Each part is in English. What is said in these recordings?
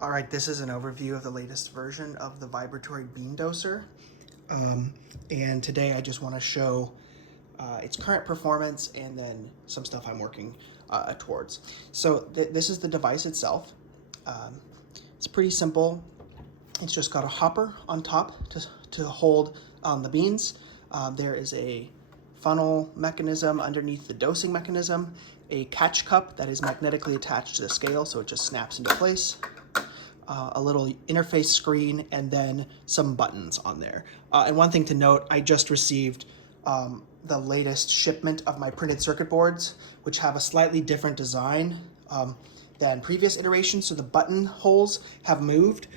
All right, this is an overview of the latest version of the vibratory bean doser. And today I just want to show its current performance and then some stuff I'm working towards. So this is the device itself. It's pretty simple. It's just got a hopper on top to hold the beans. There is a funnel mechanism underneath the dosing mechanism, a catch cup that is magnetically attached to the scale so it just snaps into place, a little interface screen, and then some buttons on there. And one thing to note, I just received the latest shipment of my printed circuit boards, which have a slightly different design than previous iterations. So the button holes have moved.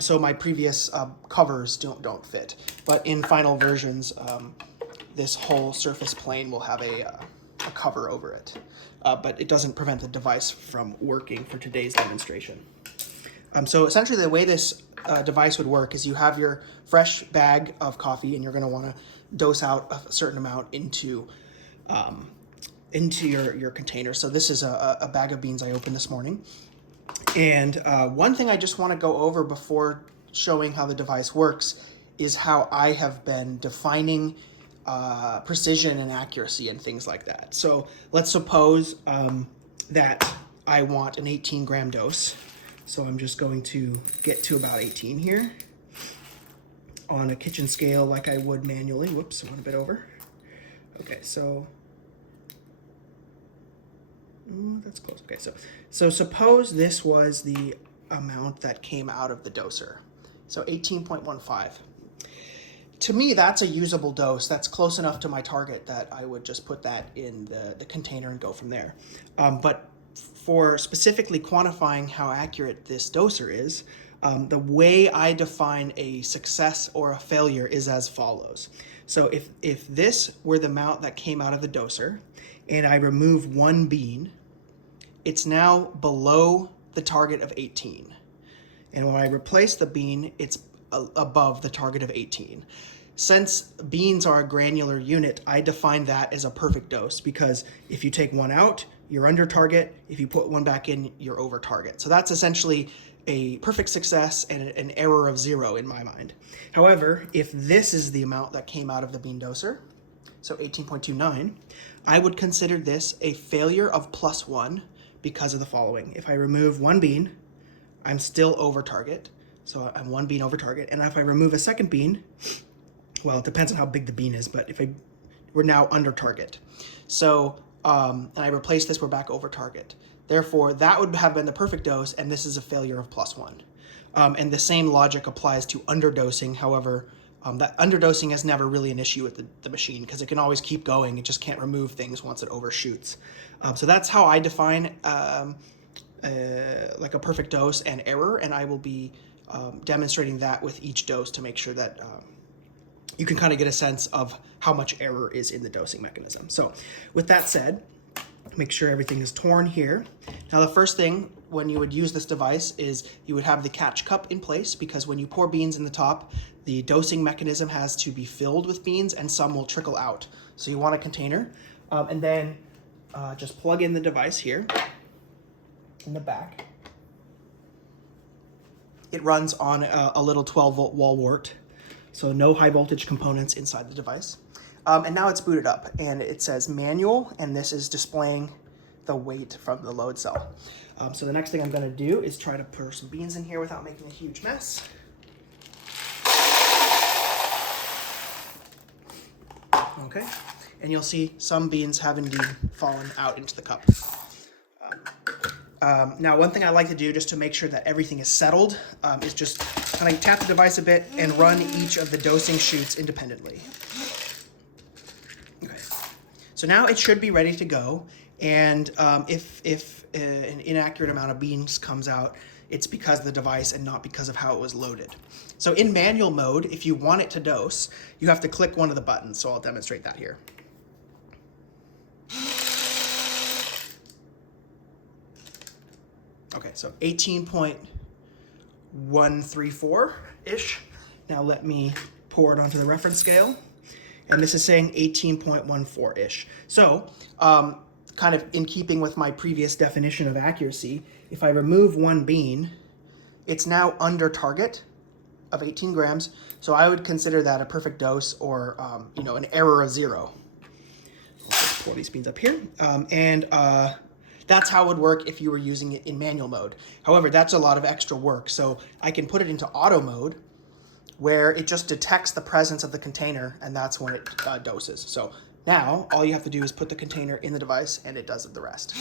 So my previous covers don't fit. But in final versions, this whole surface plane will have a cover over it. But it doesn't prevent the device from working for today's demonstration. So essentially the way this device would work is you have your fresh bag of coffee and you're going to want to dose out a certain amount into your container. So this is a bag of beans I opened this morning. And one thing I just want to go over before showing how the device works is how I have been defining precision and accuracy and things like that. So let's suppose that I want an 18-gram dose. So I'm just going to get to about 18 here on a kitchen scale like I would manually. Whoops, I went a bit over. Okay, so that's close. Okay, so suppose this was the amount that came out of the doser. So 18.15. To me, that's a usable dose. That's close enough to my target that I would just put that in the container and go from there. But for specifically quantifying how accurate this doser is, the way I define a success or a failure is as follows. So if this were the amount that came out of the doser and I remove one bean, it's now below the target of 18. And when I replace the bean, it's above the target of 18. Since beans are a granular unit, I define that as a perfect dose because if you take one out, you're under target. If you put one back in, you're over target. So that's essentially a perfect success and an error of 0 in my mind. However, if this is the amount that came out of the bean doser, so 18.29, I would consider this a failure of +1 because of the following. If I remove one bean, I'm still over target. So I'm one bean over target. And if I remove a second bean, well, it depends on how big the bean is, but we're now under target. So, and I replace this, we're back over target. Therefore, that would have been the perfect dose, and this is a failure of +1. And the same logic applies to underdosing. However, that underdosing is never really an issue with the machine because it can always keep going. It just can't remove things once it overshoots. So that's how I define like a perfect dose and error, and I will be demonstrating that with each dose to make sure that you can kind of get a sense of how much error is in the dosing mechanism. So with that said, make sure everything is torn here. Now the first thing when you would use this device is you would have the catch cup in place because when you pour beans in the top, the dosing mechanism has to be filled with beans and some will trickle out. So you want a container and then just plug in the device here in the back. It runs on a little 12-volt wall wart. So no high voltage components inside the device. And now it's booted up and it says manual, and this is displaying the weight from the load cell. So the next thing I'm gonna do is try to pour some beans in here without making a huge mess. Okay, and you'll see some beans have indeed fallen out into the cup. Now, one thing I like to do just to make sure that everything is settled is just kind of tap the device a bit and run each of the dosing chutes independently. Okay, so now it should be ready to go. And if an inaccurate amount of beans comes out, it's because of the device and not because of how it was loaded. So in manual mode, if you want it to dose, you have to click one of the buttons. So I'll demonstrate that here. Okay, so 18.134-ish. Now let me pour it onto the reference scale. And this is saying 18.14-ish. So kind of in keeping with my previous definition of accuracy, if I remove one bean, it's now under target of 18 grams. So I would consider that a perfect dose, or an error of 0. Let's just pour these beans up here. That's how it would work if you were using it in manual mode. However, that's a lot of extra work. So I can put it into auto mode, where it just detects the presence of the container, and that's when it doses. So now all you have to do is put the container in the device, and it does the rest.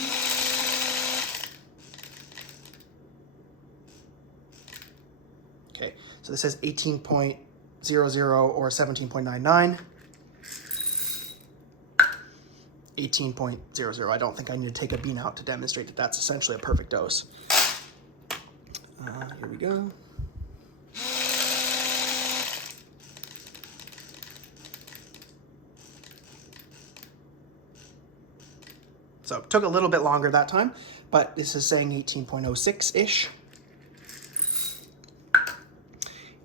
Okay, so this says 18.00 or 17.99. 18.00. I don't think I need to take a bean out to demonstrate that that's essentially a perfect dose. Here we go. So it took a little bit longer that time, but this is saying 18.06-ish.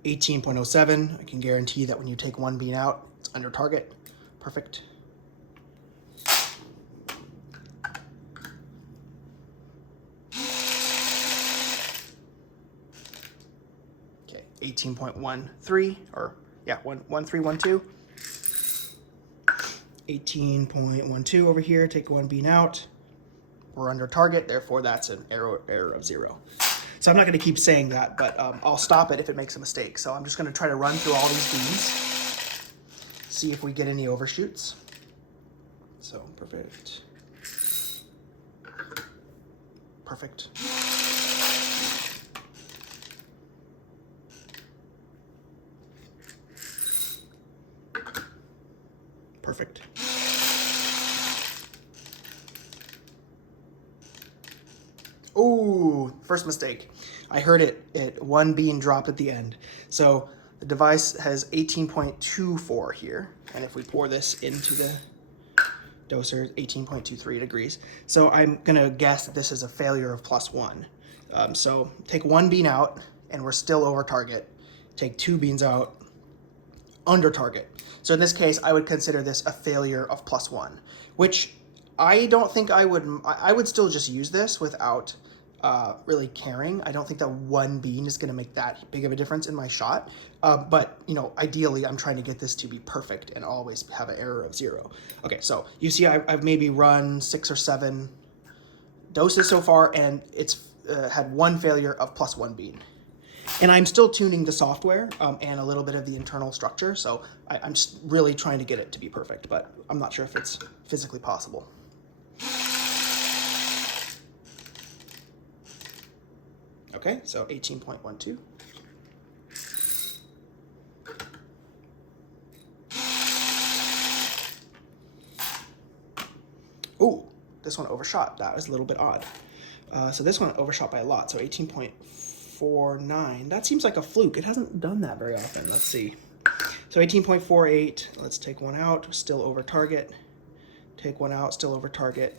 18.07, I can guarantee that when you take one bean out, it's under target. Perfect. Okay, 18.13, or yeah, 1312. 18.12 over here, take one bean out. We're under target, therefore that's an error of 0. So I'm not going to keep saying that, but I'll stop it if it makes a mistake. So I'm just going to try to run through all these beans, see if we get any overshoots. So perfect. Perfect. Perfect. Ooh, first mistake. I heard it one bean drop at the end. So the device has 18.24 here. And if we pour this into the doser, 18.23 degrees. So I'm gonna guess that this is a failure of +1. So take one bean out and we're still over target. Take two beans out, under target. So in this case, I would consider this a failure of +1, which I don't think I would still just use this without really caring. I don't think that one bean is going to make that big of a difference in my shot. But ideally, I'm trying to get this to be perfect and always have an error of 0. Okay, so you see I've maybe run 6 or 7 doses so far, and it's had one failure of +1 bean. And I'm still tuning the software and a little bit of the internal structure, so I'm just really trying to get it to be perfect, but I'm not sure if it's physically possible. Okay, so 18.12. Ooh, this one overshot. That was a little bit odd. So this one overshot by a lot, so 18.49. That seems like a fluke. It hasn't done that very often. Let's see. So 18.48. Let's take one out. Still over target. Take one out. Still over target.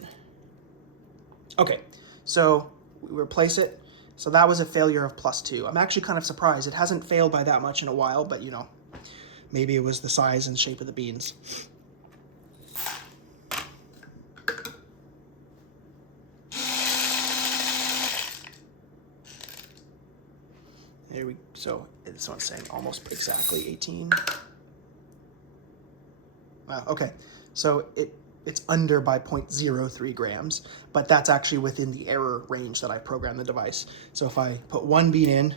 Okay, so we replace it. So that was a failure of +2. I'm actually kind of surprised. It hasn't failed by that much in a while, but maybe it was the size and shape of the beans. There we, so this one's saying almost exactly 18. Wow, okay, so it's under by 0.03 grams, but that's actually within the error range that I programmed the device. So if I put one bean in,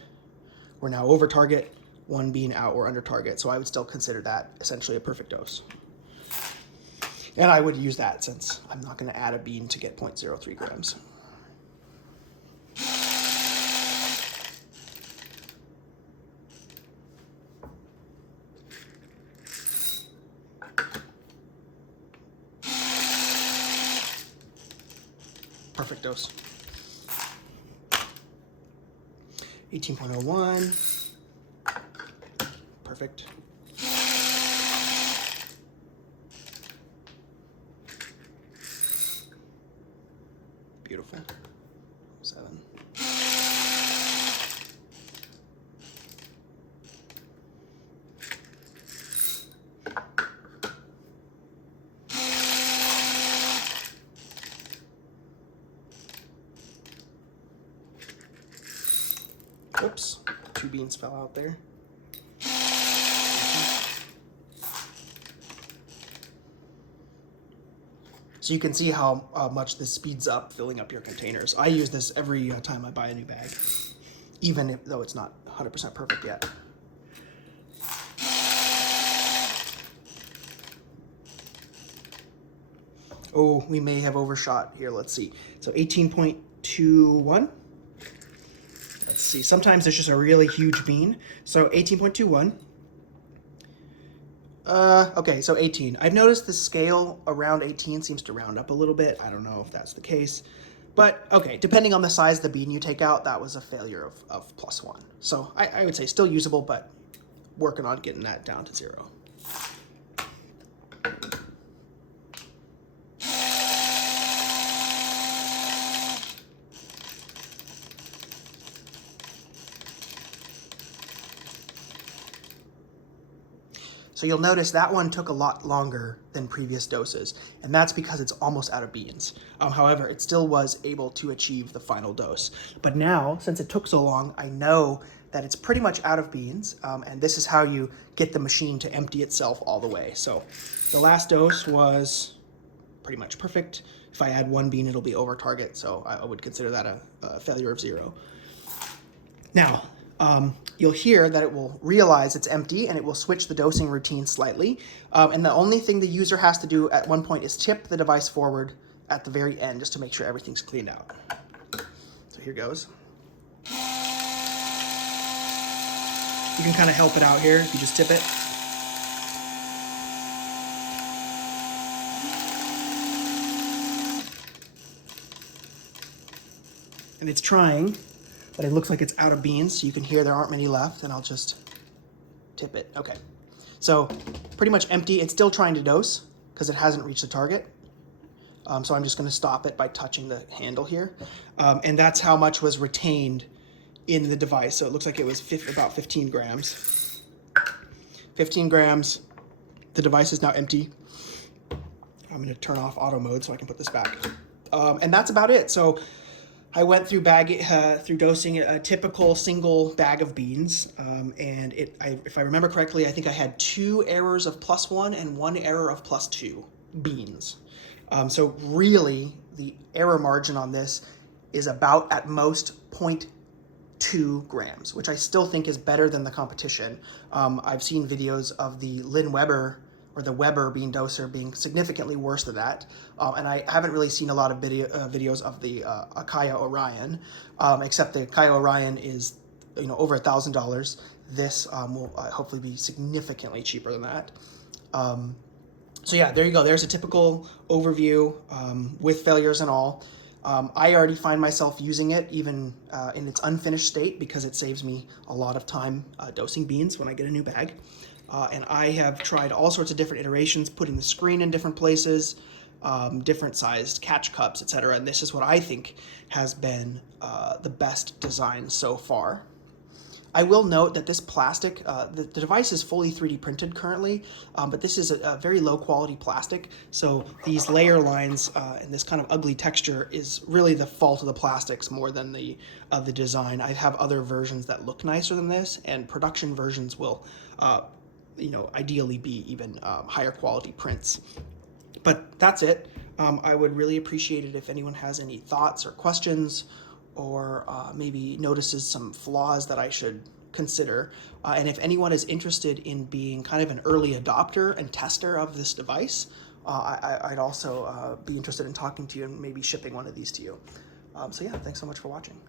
we're now over target, one bean out, we're under target. So I would still consider that essentially a perfect dose. And I would use that since I'm not going to add a bean to get 0.03 grams. Perfect dose. 18.01. Perfect. Beautiful. 7. Oops, 2 beans fell out there. So you can see how much this speeds up filling up your containers. I use this every time I buy a new bag, even though it's not 100% perfect yet. Oh, we may have overshot here. Let's see. So 18.21. Let's see. Sometimes there's just a really huge bean. So 18.21. Okay, so 18. I've noticed the scale around 18 seems to round up a little bit. I don't know if that's the case. But, okay, depending on the size of the bean you take out, that was a failure of +1. So I would say still usable, but working on getting that down to 0. So you'll notice that one took a lot longer than previous doses, and that's because it's almost out of beans. However, it still was able to achieve the final dose. But now, since it took so long, I know that it's pretty much out of beans, and this is how you get the machine to empty itself all the way. So the last dose was pretty much perfect. If I add 1 bean, it'll be over target, so I would consider that a failure of 0. Now, you'll hear that it will realize it's empty and it will switch the dosing routine slightly. And the only thing the user has to do at one point is tip the device forward at the very end just to make sure everything's cleaned out. So here goes. You can kind of help it out here if you just tip it. And it's trying, but it looks like it's out of beans, so you can hear there aren't many left, and I'll just tip it. Okay, so pretty much empty. It's still trying to dose because it hasn't reached the target. So I'm just going to stop it by touching the handle here. And that's how much was retained in the device. So it looks like it was about 15 grams. 15 grams. The device is now empty. I'm going to turn off auto mode so I can put this back. And that's about it. So I went through through dosing a typical single bag of beans, and if I remember correctly, I think I had 2 errors of +1 and 1 error of +2 beans. So really, the error margin on this is about at most 0.2 grams, which I still think is better than the competition. I've seen videos of the Lynn Weber or the Weber bean doser being significantly worse than that. And I haven't really seen a lot of videos of the Acaia Orion, except the Acaia Orion is over $1,000. This will hopefully be significantly cheaper than that. So yeah, there you go. There's a typical overview with failures and all. I already find myself using it even in its unfinished state because it saves me a lot of time dosing beans when I get a new bag. And I have tried all sorts of different iterations, putting the screen in different places, different sized catch cups, etc. And this is what I think has been the best design so far. I will note that this plastic, the device is fully 3D printed currently, but this is a very low quality plastic. So these layer lines and this kind of ugly texture is really the fault of the plastics more than the design. I have other versions that look nicer than this, and production versions will ideally be even higher quality prints. But that's it. I would really appreciate it if anyone has any thoughts or questions, or maybe notices some flaws that I should consider. And if anyone is interested in being kind of an early adopter and tester of this device, I'd also be interested in talking to you and maybe shipping one of these to you. So yeah, thanks so much for watching.